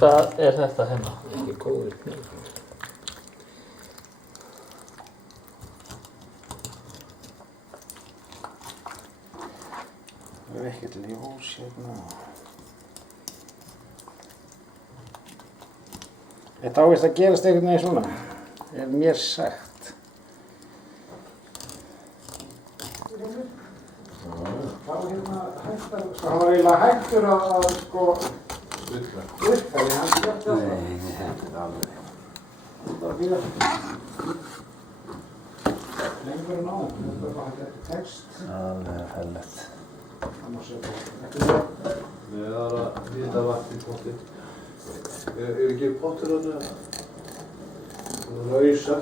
Hvað þetta hérna? Ekki góður hnífur. Það ekkert ljós hérna. Þetta ávist að gerast einhvern veginn svona, mér sagt. Þá hérna hættar, hann var eiginlega hættur að sko virka, því hann skemmti alltaf. Nei, þetta alveg. Það var fyrir lengur en áður, þetta var bara þetta text. Alveg fellett. Það má segja þetta. Nei, það er að hita vatn í pottinn. Ekki pottur þarna? Það er auðsa.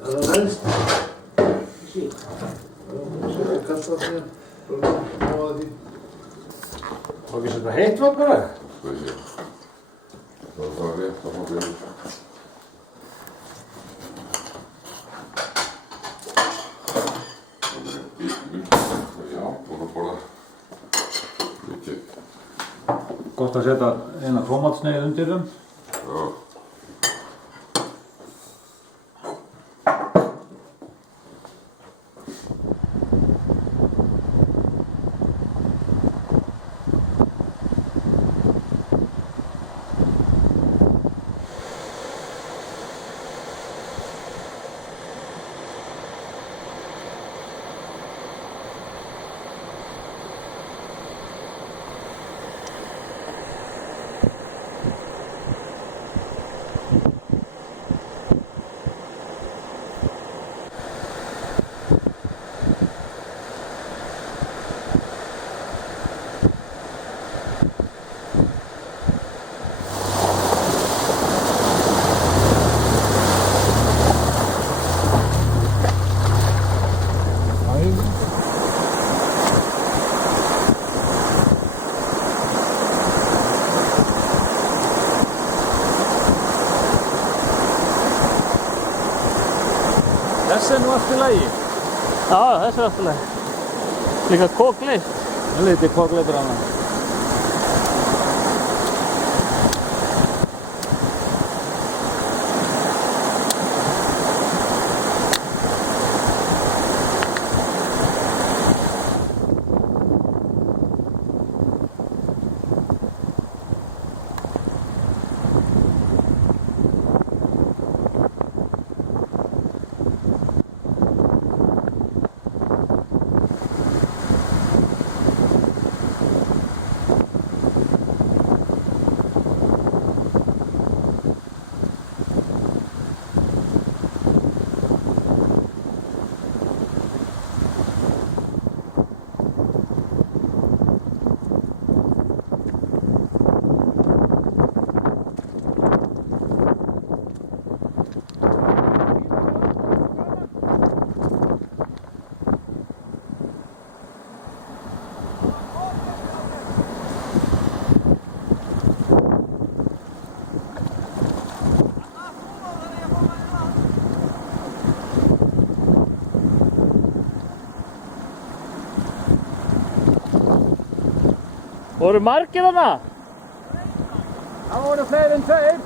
Er það neðst? Sí. Það er kasta þarna. Bara náða því. Og ekki setja heitt vatn bara? Sko ég sé. Það var rétt að fá fyrir. Já, búin að borða mikið. Gott að setja eina tómatsneið undir þeim. Já. Þessi er nú allt í lagi. Já, þessi er allt í lagi. Líka kokleitt. Lítið kokleitur hana. Voru margir þarna? Það voru fleiri en tveir.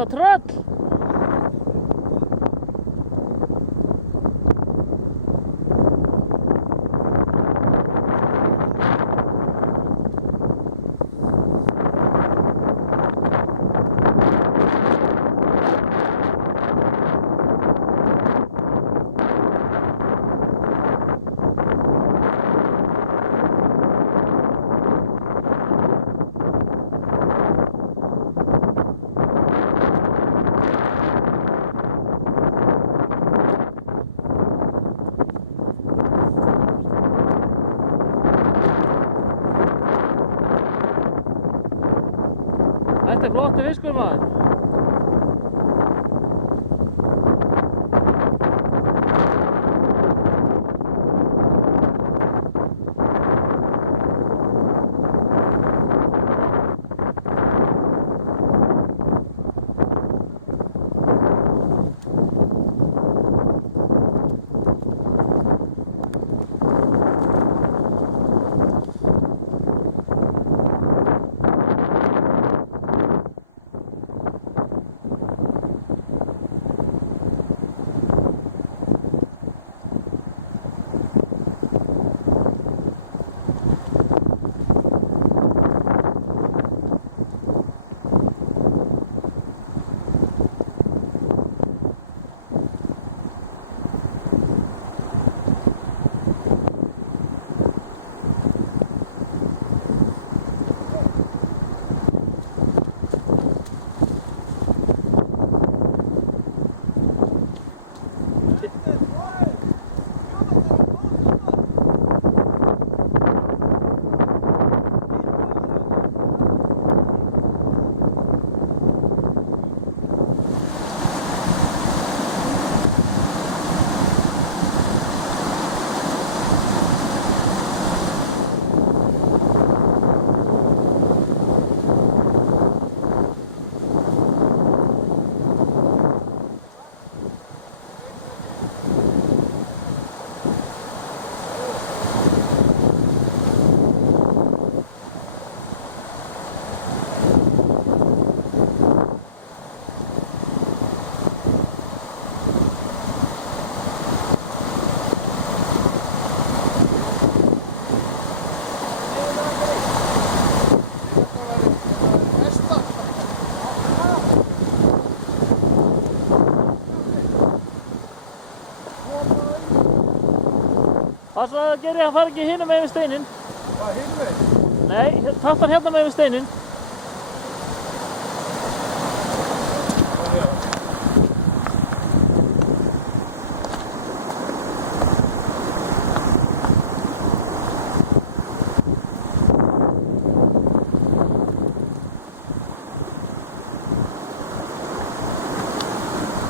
þetta tröll? Þetta er flottur fiskur, maður. Passa að gera að fara ekki hinum með við steinin. Hvað, hinum við? Nei, takk hann hérna með við steinin.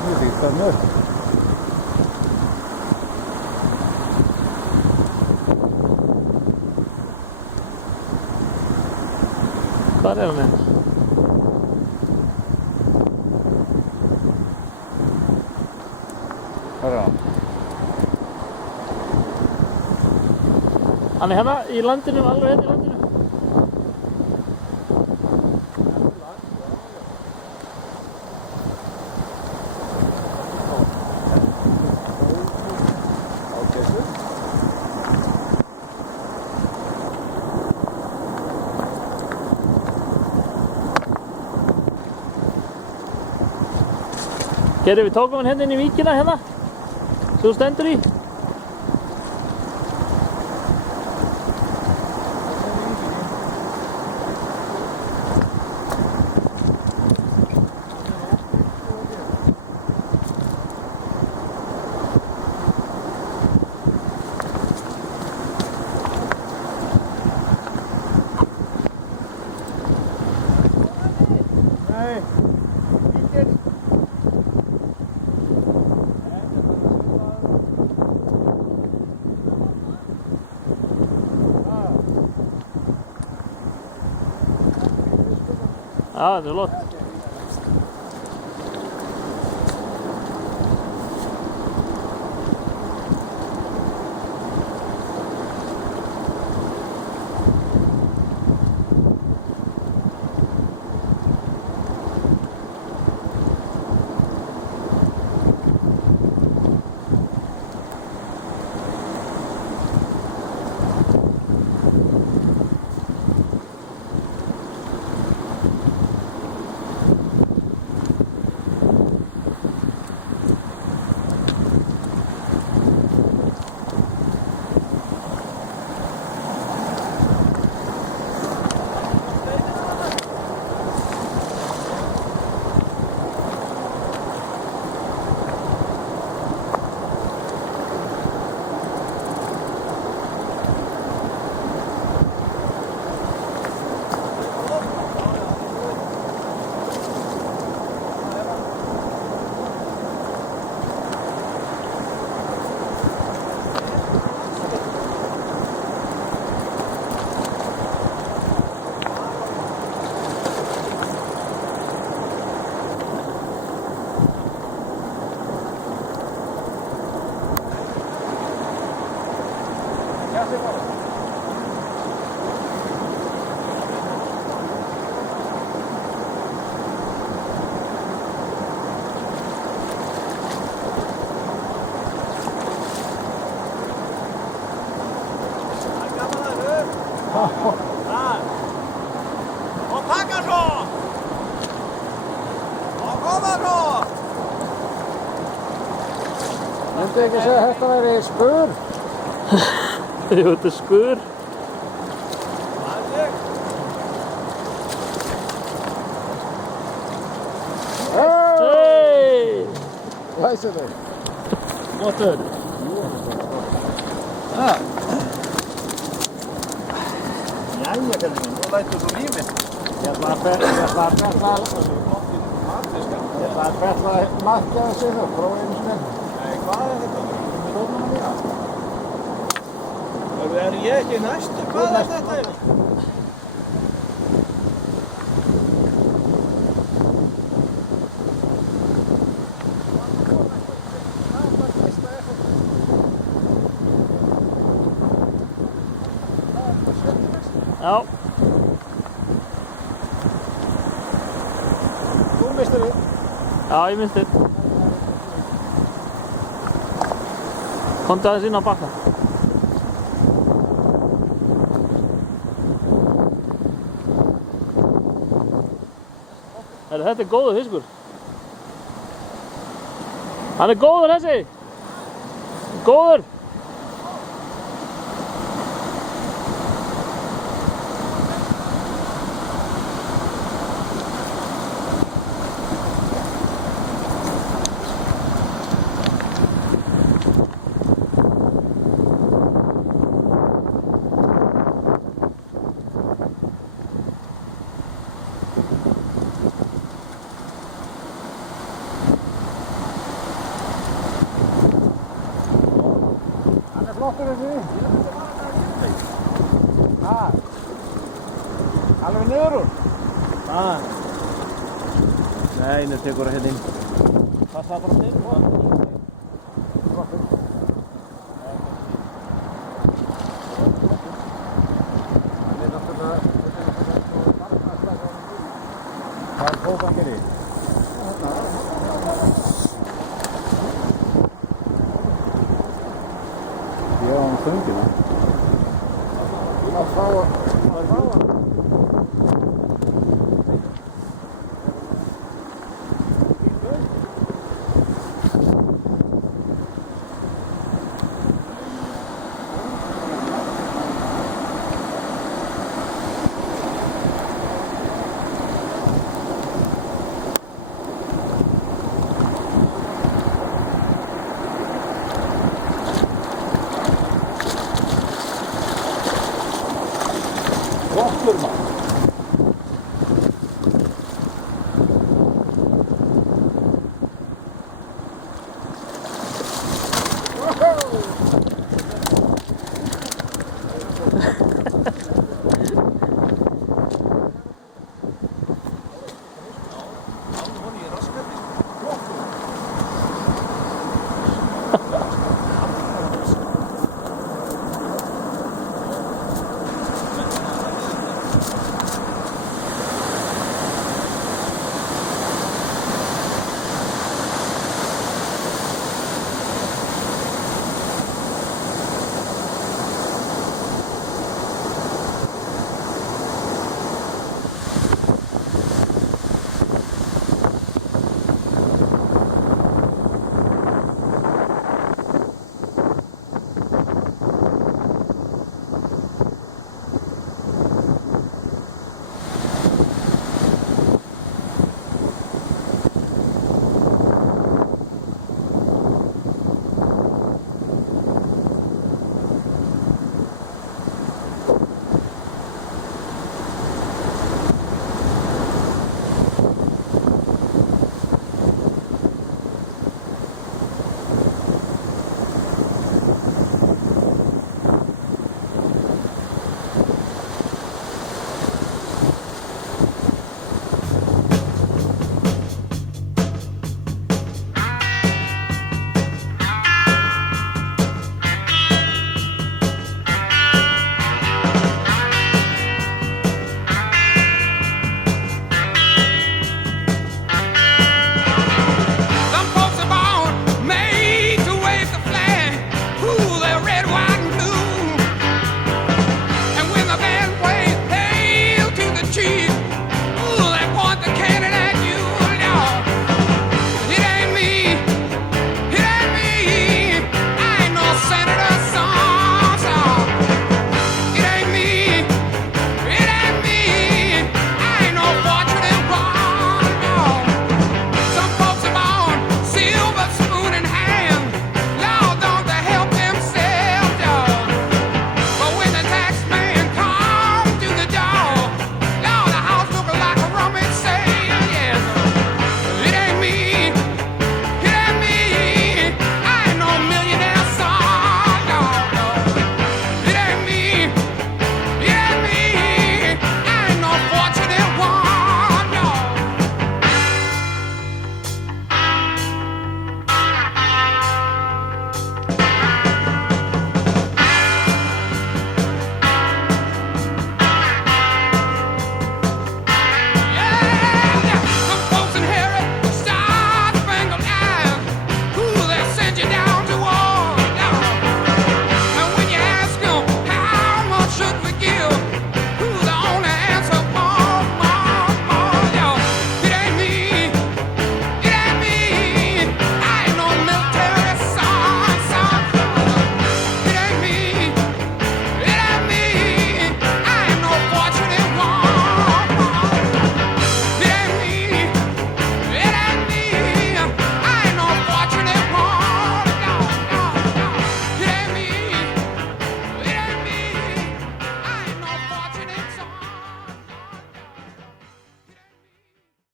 Ég veit ekki hvað hann er. Hvar er hann einn? Hvar er hann? Hann er hérna í landinu, alveg hérna í landinu. Gerðu, við tókum hann hérna inn í víkina hérna, sem þú stendur í. Nei, lítið. Já, þetta er flott. Myndu ekki segja að þetta væri spur? Jú, þetta er skur. Hei! Læsir þig. Flottur. Jæja, Kjellin, nú lætur þú lífið. Ég ætla að betla markja þessu nú, prófa einu sinni. Nei, hvað er þetta? Stóðnum mína. Er ég ekki næstu? Hvað er þetta eiginlega? Já. Þú mistir þig. Já, ég minnst þitt. Komdu aðeins inn á bakka. Þetta er góður fiskur. Hann er góður þessi. Góður. Flottur þessi. Alveg niður úr. Nei, nú tekur það hérna inn. Passa bara til. Flottur. Það er náttúrulega hvað er fóðbangir í? Ég á hann þungina. Að fá